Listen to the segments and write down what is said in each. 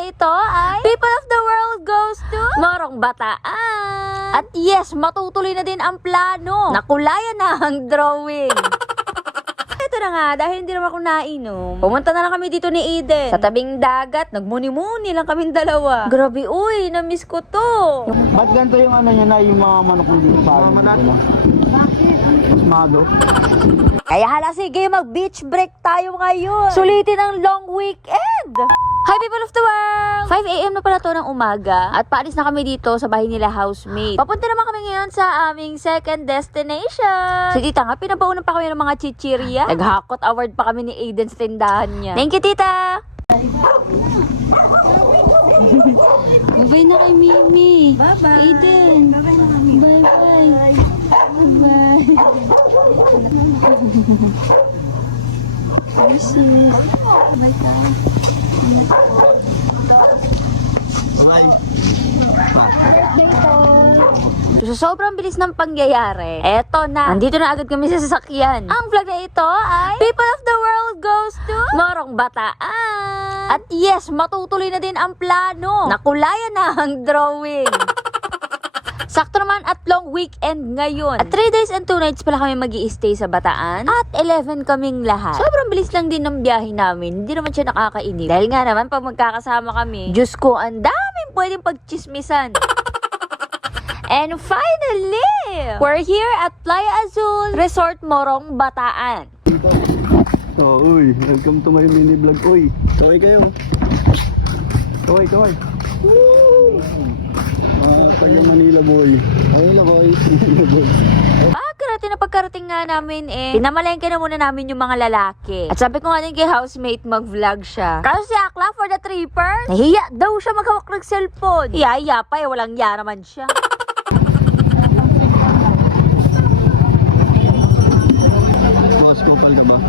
na ito ay People of the World Goes to Morong Bataan. At yes, matutuloy na din ang plano. Nakulayan na ang drawing. Ito na nga, dahil hindi naman ako nainom, pumunta na lang kami dito ni Eden. Sa tabing dagat, nagmuni-muni lang kaming dalawa. Grabe, uy, na-miss ko to. Ba't ganito yung ano nyo na, yung mga manok mo dito sa akin dito na? Mado. Kaya hala, sige, mag-beach break tayo ngayon. Sulitin ang long weekend. Hi people of the world! 5 AM na pala to ng umaga at paalis na kami dito sa bahay nila housemate. Papunta naman kami ngayon sa aming second destination. Si tita nga, pinabaunan pa kami ng mga chichirya. Nag-hakot award pa kami ni Aiden sa tindahan niya. Thank you, tita! Bye-bye na kay Mimi. Bye-bye. Aiden. Bye-bye. Bye-bye. Sis. Bye-bye. Hi. So, sobrang bilis ng pangyayari. Eto na. Nandito na agad kami sa sasakyan. Ang vlog na ito ay People of the World Goes to Morong Bataan. At yes, matutuloy na din ang plano. Nakulayan na ang drawing. Sakto naman at long weekend ngayon. At 3 days and 2 nights pala kami mag-i-stay sa Bataan. At 11 kaming lahat. Sobrang bilis lang din ng biyahe namin. Hindi naman siya nakakainip. Dahil nga naman pag magkakasama kami, Diyos ko, ang daming pwedeng pagchismisan. And finally, we're here at Playa Azul Resort Morong Bataan. So, uy, welcome to my mini vlog. Uy, kaway kayo. Kaway. Woo! Taga Manila boy. Ayun lang boy. Pagkarating nga namin pinamalengke na muna namin yung mga lalaki. At sabi ko nga din kay housemate mag-vlog siya. Kaso si Akla for the tripper, nahiya daw siya maghawak ng cellphone. Iya pa walang ya naman siya. Boss ko pala ba?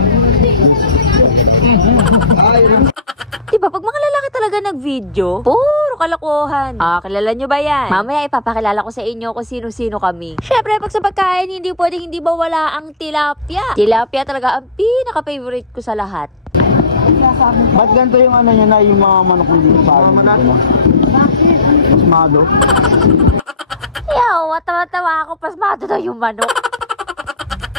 Diba, pag mga lalaki talaga nag-video, puro kalokohan. Kilala nyo ba yan? Mamaya ipapakilala ko sa inyo kung sino-sino kami. Syempre, pag sa pagkain, hindi pwedeng hindi bawala ang tilapia. Tilapia talaga ang pinaka-favorite ko sa lahat. Ba't ganito yung ano nyo na, yung mga manok mo dito sa akin dito na? Mado. Tawa-tawa ako, pasmado daw yung manok.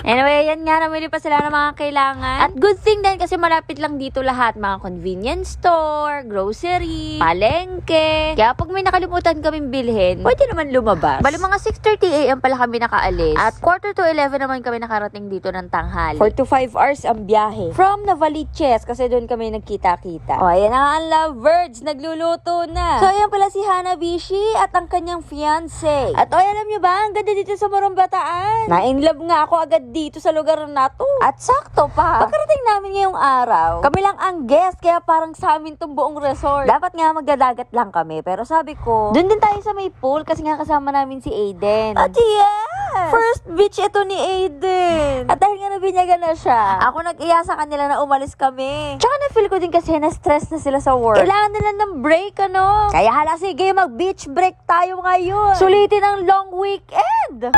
Anyway, yan nga, namili pa sila ng mga kailangan. At good thing din kasi malapit lang dito lahat. Mga convenience store, grocery, palengke. Kaya pag may nakalimutan kaming bilhin, pwede naman lumabas. Bali mga 6:30 AM pala kami nakaalis. At 11:45 naman kami nakarating dito ng tanghali. 4 to 5 hours ang biyahe. From Novaliches, kasi doon kami nagkita-kita. O, ayan na nga ang lovebirds, nagluluto na. So, ayan pala si Hanabishi at ang kanyang fiancé. At o, alam nyo ba, ang ganda dito sa Morong Bataan. Na-inlove nga ako agad dito sa lugar na to. At sakto pa, pagkarating namin ngayong araw, kami lang ang guest, kaya parang sa amin tong buong resort. Dapat nga magdadagat lang kami, pero sabi ko, dun din tayo sa may pool kasi nga kasama namin si Aiden. At yes! First beach ito ni Aiden. At dahil nga nabinyagan na siya, ako nag-iya sa kanila na umalis kami. Tsaka na-feel ko din kasi na-stress na sila sa work. Kailangan nila ng break, ano? Kaya hala, sige, mag-beach break tayo ngayon. Sulitin ang long weekend.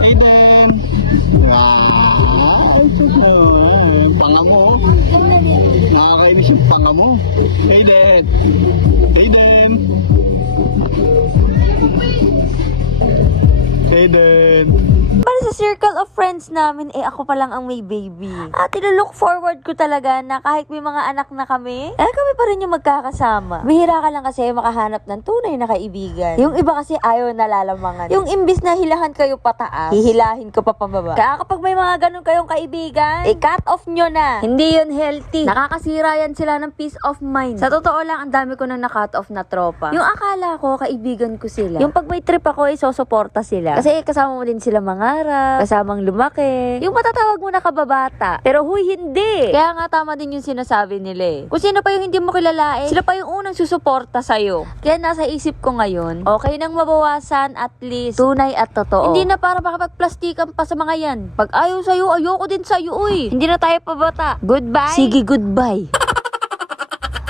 Aiden! Wow! Panga mo. Nakakainis yung panga mo. Aiden! Aiden! Aiden! Para sa circle of friends namin, ako pa lang ang may baby. At look forward ko talaga na kahit may mga anak na kami, kami pa rin yung magkakasama. Bihira ka lang kasi makahanap ng tunay na kaibigan. Yung iba kasi ayaw nalalamangan. Yung imbis na hilahan kayo pataas, hihilahin ko pa pababa. Kaya kapag may mga ganun kayong kaibigan, cut off nyo na. Hindi yun healthy. Nakakasira yan sila ng peace of mind. Sa totoo lang, ang dami ko nang na-cut off na tropa. Yung akala ko, kaibigan ko sila. Yung pag may trip ako, susuporta sila. Kasi kasama mo din sila mangarap, kasamang lumaki. Yung matatawag mo na kababata. Pero huy, hindi. Kaya nga tama din yung sinasabi nila. Kung sino pa yung hindi mo kilala, sila pa yung unang susuporta sa'yo. Kaya nasa isip ko ngayon, okay nang mabawasan at least tunay at totoo. Hindi na para makapagplastikan pa sa mga yan. Pag ayaw sa'yo, ayoko din sa'yo, uy. Hindi na tayo pabata. Goodbye? Sige, goodbye.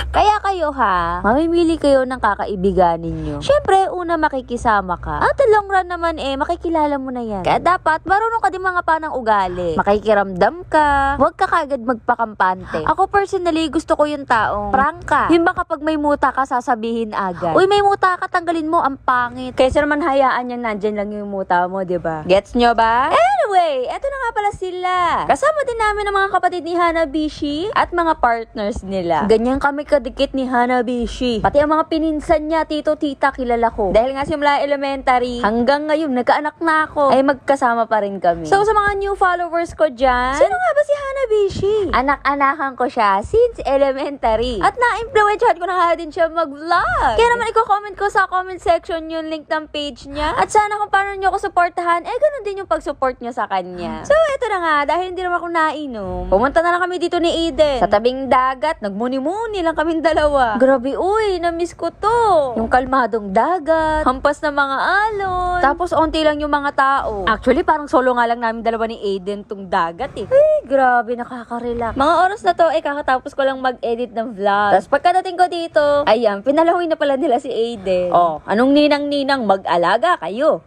Kaya kayo mamimili kayo ng kakaibigan ninyo. Syempre, una makikisama ka. At long run naman makikilala mo na yan. Kaya dapat marunong ka din mga panang ugali. Makikiramdam ka. Huwag ka kagad magpakampante. Ako personally, gusto ko yung taong prangka. Yung ba kapag may muta ka, sasabihin agad. Uy, may muta ka, tanggalin mo, ang pangit. Kaysa naman hayaan yan, nandyan lang yung muta mo, diba? Gets nyo ba? Anyway, eto na nga pala sila. Kasama din namin ang mga kapatid ni Hanabishi at mga partners nila. Ganyan kami kadikit ni Hanabishi. Pati ang mga pininsan niya, tito, tita, kilala ko. Dahil nga simula elementary, hanggang ngayon, nagkaanak na ako, ay magkasama pa rin kami. So, sa mga new followers ko dyan, sino nga ba si Hanabishi? Anak-anakan ko siya since elementary. At na-influensyahan ko na nga din siya mag-vlog. Kaya naman i-comment ko sa comment section yung link ng page niya. At sana kung paano nyo ako supportahan, ganun din yung pag-support nyo sa kanya. So, eto na nga, dahil hindi naman ako nainom, pumunta na lang kami dito ni Eden. Sa tabing dagat, nagmuni-muni lang kaming dalawa. Grabe, uy, na-miss ko to. Yung kalmadong dagat, hampas na mga alon, tapos onti lang yung mga tao. Actually, parang solo nga lang namin dalawa ni Eden tong dagat Ay, grabe, nakaka-relax. Mga oras na to, kakatapos ko lang mag-edit ng vlog. Tapos pagkadating ko dito, ayan, pinalawin na pala nila si Eden. Oh, anong ninang-ninang, mag-alaga kayo.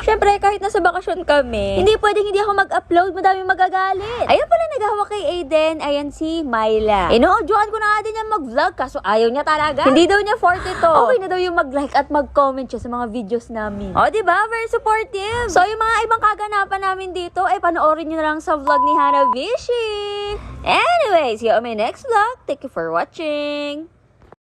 Siyempre, kahit nasa bakasyon kami, hindi pwedeng hindi ako mag-upload, madaming magagalit. Ayan pala naghawa kay Aiden, ayan si Myla. Ino-audyuan ko na nga din niya mag-vlog, kaso ayaw niya talaga. Hindi daw niya forte to. Okay na daw yung mag-like at mag-comment siya sa mga videos namin. O, diba? Very supportive. So, yung mga ibang kaganapan namin dito, panoorin nyo na lang sa vlog ni Hanabishi. Anyways, see you on my next vlog. Thank you for watching.